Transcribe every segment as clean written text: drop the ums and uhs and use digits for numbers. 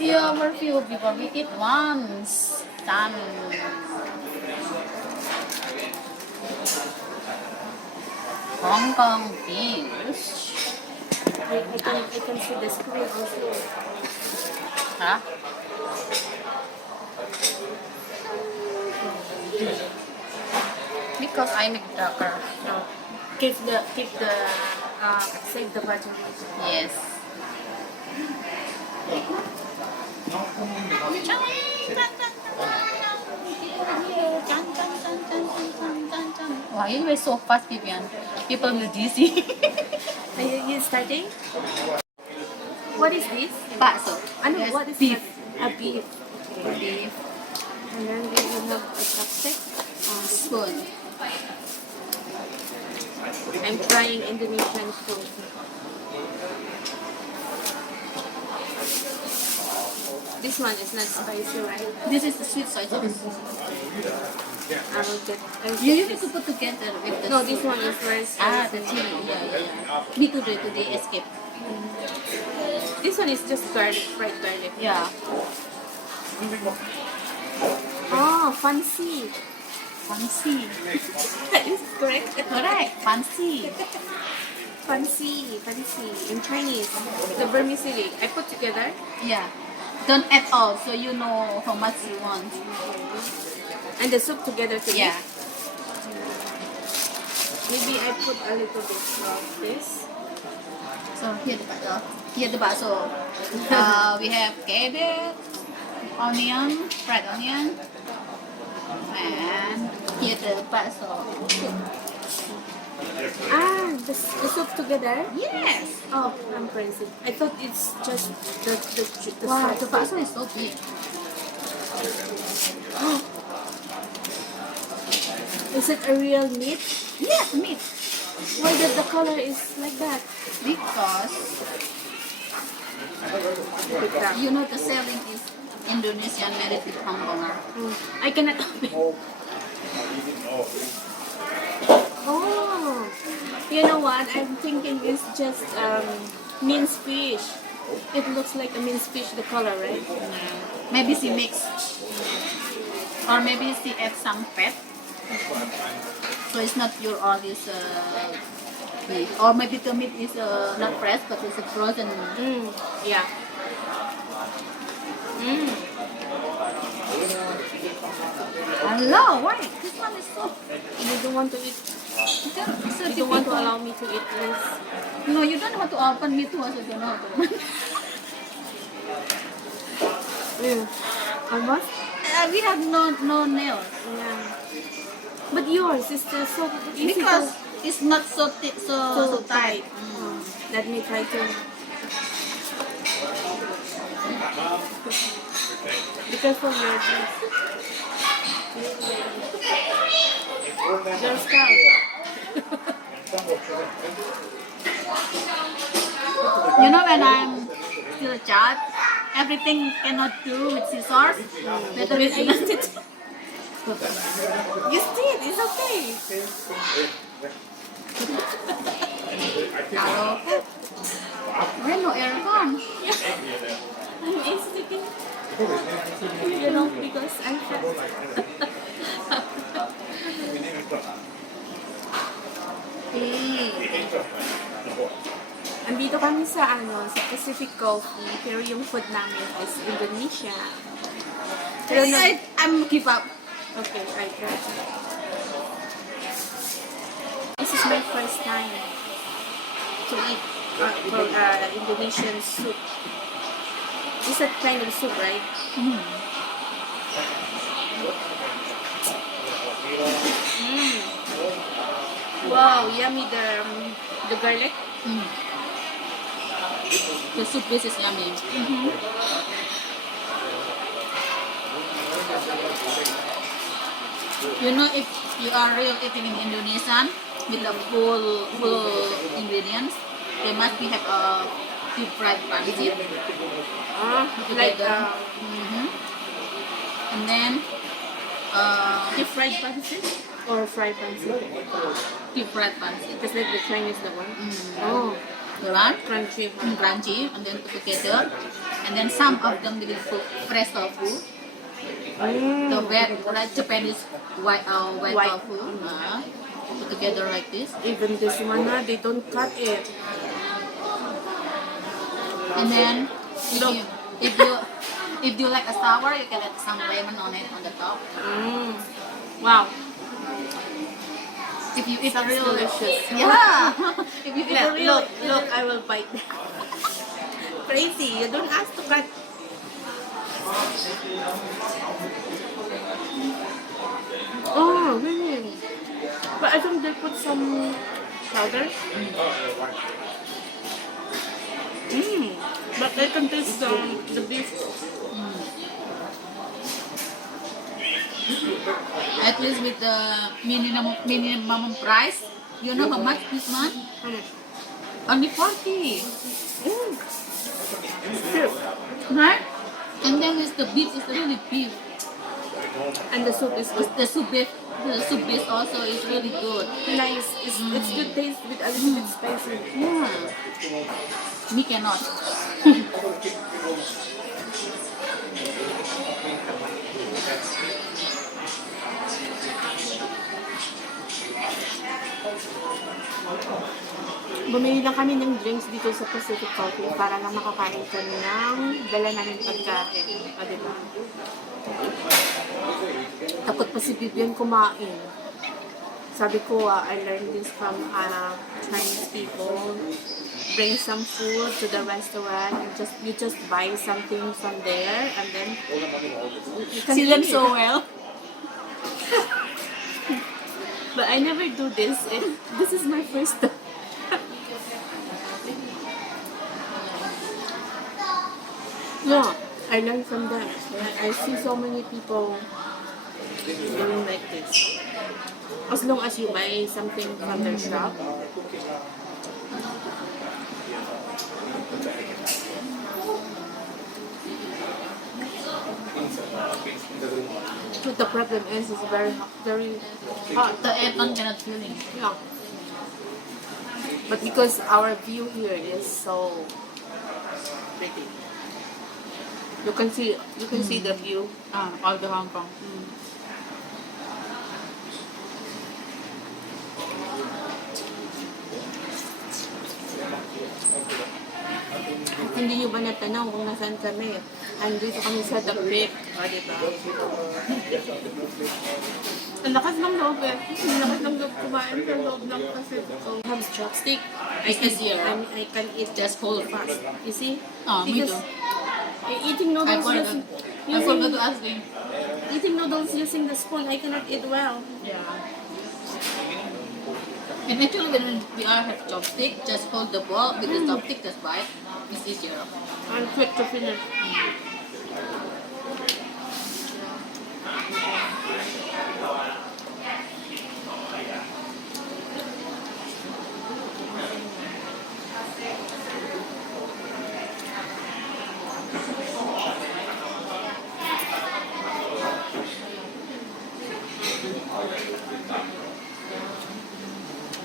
Yeah, barbecue before we eat once. Done. Hong Kong fish. I can see the screen also. Huh? Because I make darker. No. Keep the save the butter. Yes. Why you were so fast, Vivian? People will dizzy. Are you starting? What is this? Bakso. I know Yes, what is beef. that? A beef. Beef. And then we will have a chopstick. Spoon. I'm trying Indonesian food. This one is not spicy, right? This is the sweet soy sauce. I will get. You need to put together with the No, soup. this one is very Ah, the spicy. chili. Yeah. Me today escape. This one is just garlic, fried garlic. Yeah. Oh, fancy. Fancy. Is correct? Correct. Fancy. Fancy. In Chinese, the vermicelli I put together. Yeah. Don't add all, so you know how much you want. And the soup together to Yeah. eat. Maybe I put a little bit of this. So here the bakso. Here the bakso. We have cabbage, onion, fried onion, and here the bakso. Ah, the soup together. Yes. Oh, I'm crazy. I thought it's just the Wow, sauce. the bakso is so big. Is it a real meat? Yes, meat. Why did the color is like that? Because you know the selling is Indonesian married with Hong Konger. I cannot open. Oh, you know what? I'm thinking it's just minced fish. It looks like a minced fish, the color, right? Maybe she mix, or maybe she add some fat. So it's not your all is meat, or maybe the meat is not fresh but it's a frozen. Yeah. Hello, why? This one is so. You don't want to eat. So You don't want to allow me to eat this. No, you don't want to open. Me too. Also don't know. How to open. Almost. We have no nails Yeah. But yours is still so easy because to, it's not so thick, so tight. Let me try to. Be careful your teeth. Your scalp. You know when I'm still a child, everything cannot do with scissors. Better When with I used it. Use it. It's okay. Hello. Where no aircon? I'm sticking. You know, because I'm fat. Andito kami sa sa Pacific Coffee, pero yung food namin is Indonesia. Pero I'm give up. okay, I got it. This is my first time to eat Indonesian soup. It's that kind of soup, right? Wow, yummy the garlic. The soup base is yummy. You know, if you are real eating in Indonesian with the full ingredients, they must be have a deep fried pancit Like together. And then deep fried pancit or fried pancit? deep fried pancit. Just like the Chinese the one. Oh, The one crunchy. crunchy, and then put together, And then some of them they will put fresh tofu. The wet, like Japanese wet White. tofu. Put together like this. Even this one, they don't cut it. And then Look. if you like a sour, you can add some lemon on it on the top. Wow. If you eat a Sounds real delicious. yeah. If you eat a real Look, I will bite. Crazy, you don't ask to cut. Oh, really? But I think they put some powder. But I can taste the beef. At least with the minimum price, you know how much this one? How much? Only 40. Soup. Right? And then it's the beef is really beef. And the soup is good. The soup base also is really good. Nice. It's good taste with a little bit spicy. Yeah. Me cannot. Bumili lang kami ng drinks dito sa Pacific Coffee para lang makakain kami ng dala namin pagkain. O, diba? Takot pa si Vivian kumain. Sabi ko, I learned this from Chinese people. Bring some food to the restaurant and you just buy something from there and then you can See them eat. so well. But I never do this. This is my first time. Yeah, I learned from that. I see so many people doing like this. As long as you buy something from their shop. But the problem is it's very hot. The aircon cannot feel it. Yeah. But because our view here is so pretty. You can see the view. All the Hong Kong. At hindi nyo ba natanong kung nasaan kami? Andito kami sa The Creek. O, diba? Ang lakas ng loob eh. Ang lakas ng loob kumain sa loob ng Pacific. So, have chopstick. I can eat just whole fast. You see? Me too. Eating noodles I forgot to ask him. eating noodles using the spoon, I cannot eat well. Yeah. And actually when we are have chopstick, just hold the bowl with the chopstick, just bite. It's easier. I'm quick to finish.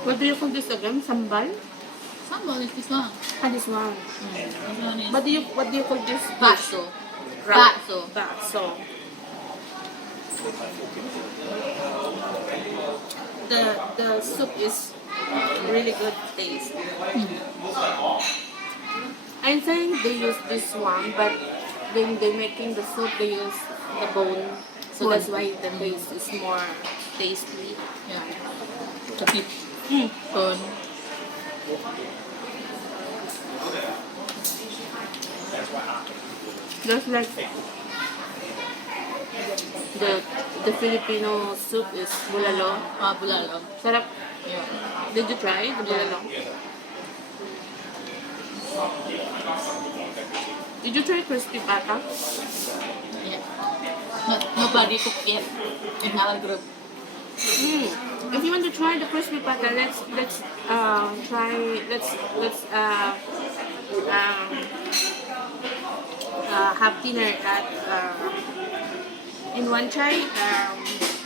What do you call this again? Sambal? Sambal is this one. This one. This one is What do you call this? bakso. Right. Bakso. Bakso. The soup is really good taste. I'm saying they use this one, but when they're making the soup, they use the bone. So that's why the taste is more tasty. Yeah. To keep on. Just like the Filipino soup is bulalo. Bulalo. Sarap. Yeah. Did you try the bulalo? Did you try crispy pata? Yeah. Nobody cooked yet in our group. If you want to try the crispy pata, let's have dinner at in One Chai,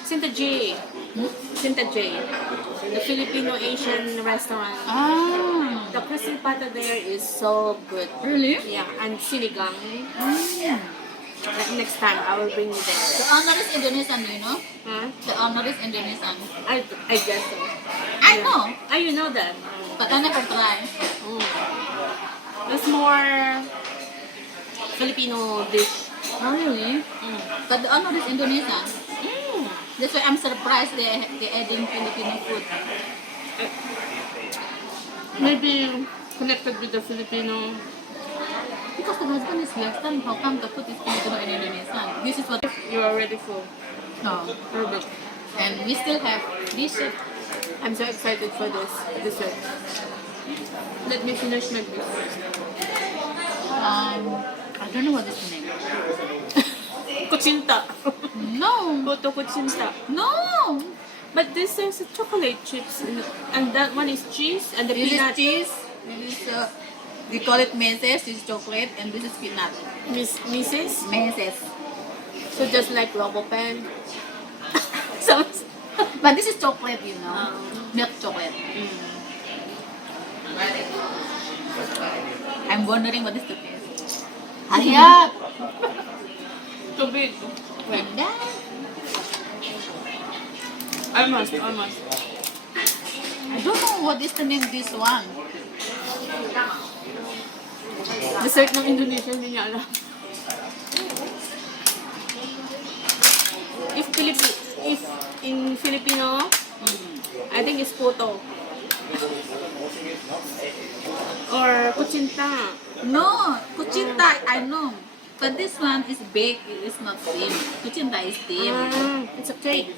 Sinta J, the Filipino Asian restaurant. Ah. The crispy pata there is so good. Really? Yeah, and sinigang. Next time I will bring you The there. owner is Indonesian, you know? Huh? The owner is Indonesian. I guess so. I Yeah. know, Oh, you know that. but I never try. It's more Filipino dish. Oh, really? But the owner is Indonesian. That's why I'm surprised they're adding Filipino food. Maybe connected with the Filipino. Because the husband is Western, how come the food is Filipino and Indonesian? This is what You're already full. no. Perfect. And we still have dishes. I'm so excited for this dessert. Let me finish my beef. I don't know what is the name. Kuchinta. No, Puto kuchinta. no. But this is a chocolate chips and that one is cheese and the This is peanut. cheese. This is we call it meses. This is chocolate, and this is peanut. Mrs. Meses. So just like Robopen. Sounds. But this is chocolate, you know. Milk chocolate. I'm wondering what is the taste. Hurry up. Too big. Wait. And then, Almost. I don't know what is the name this one. Dessert ng Indonesia, hindi niya alam. If in Filipino, I think it's puto. Or kuchinta. No, kuchinta, I know. But this one is baked, it is not thin. Kuchinta is thin. It's a cake.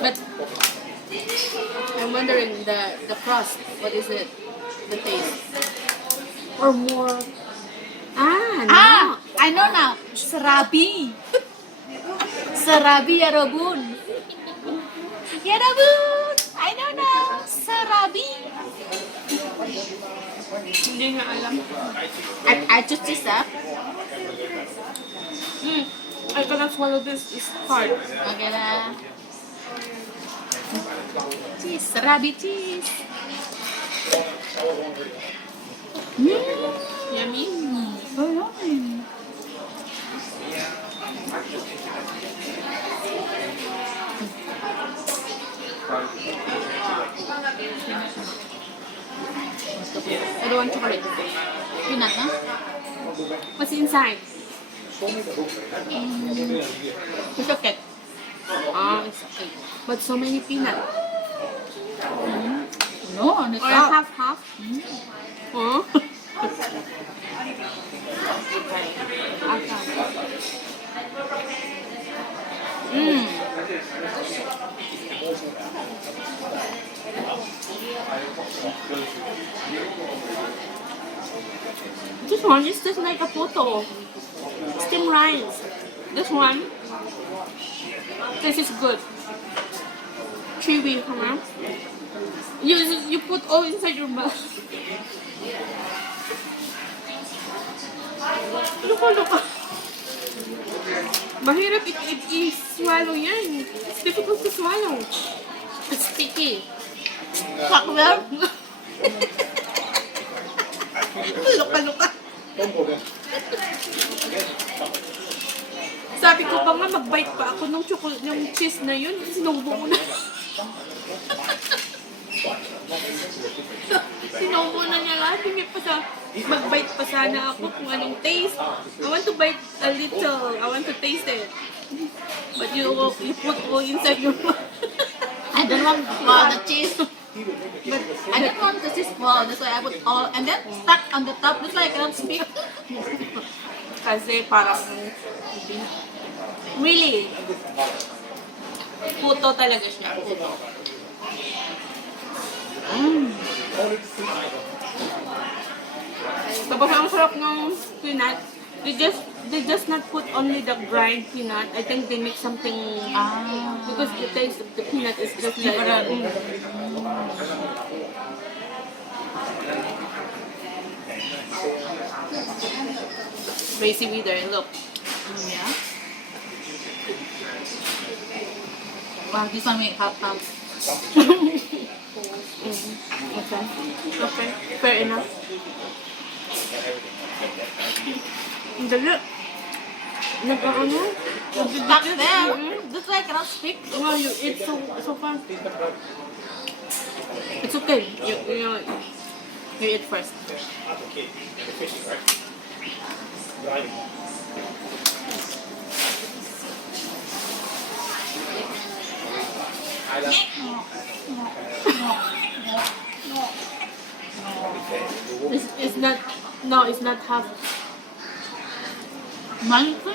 But I'm wondering the crust, what is it? The taste. Or more. No. I know now. Serabi. Serabi yarabun. Yarabun. I know now. Serabi. Hindi nga alam. I just this up. I cannot swallow this. It's hard. Okay na. Cheese. Serabi cheese. Yummy. So yummy. I don't want chocolate. Peanut, huh? What's inside? It's okay. It's a cake. But so many peanut. No, on the Or top. half. Huh? This one is just like a photo. Steamed rice. This one. This is good. Chewy, huh? You put all inside your mouth. Luka. Mahirap i-swallow yan. It's difficult to swallow. It's sticky. Cocktail. Luka. Sabi ko pa nga, mag-bite pa ako nung chocolate, yung cheese na yun. Sinubo ko na. Sinubo na niya lahat. Hindi pa sa, mag-bite pa sana ako kung anong taste. I want to bite a little. I want to taste it. But you put all inside your mouth. I don't want the cheese. But I don't want the cheese fall. That's why I put all and then stuck on the top. That's why I cannot speak. Kasi parang, really, puto talaga siya. Puto. Tapos ang sarap ng peanut. They just not put only the grind peanut. I think they make something because the taste of the peanut is just different. Crazy wither, look. Yeah. Wow, this one make half. Okay. Okay. Fair enough. Ang dali. Nag-ano? Back there. That's why I cannot speak. No, you eat so fast. It's okay. You eat first. It's not. No, it's not half. Mindful.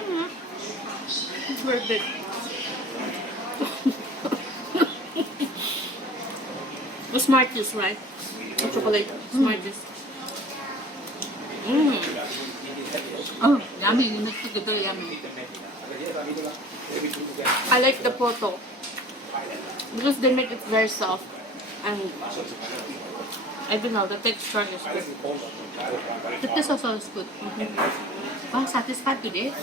It's worth it. The Smarties, right? The chocolate. Smarties. Oh, yummy. You make it together, yummy. I like the photo because they make it very soft and I don't know, the texture is good. The taste also is good. Wow, satisfied today.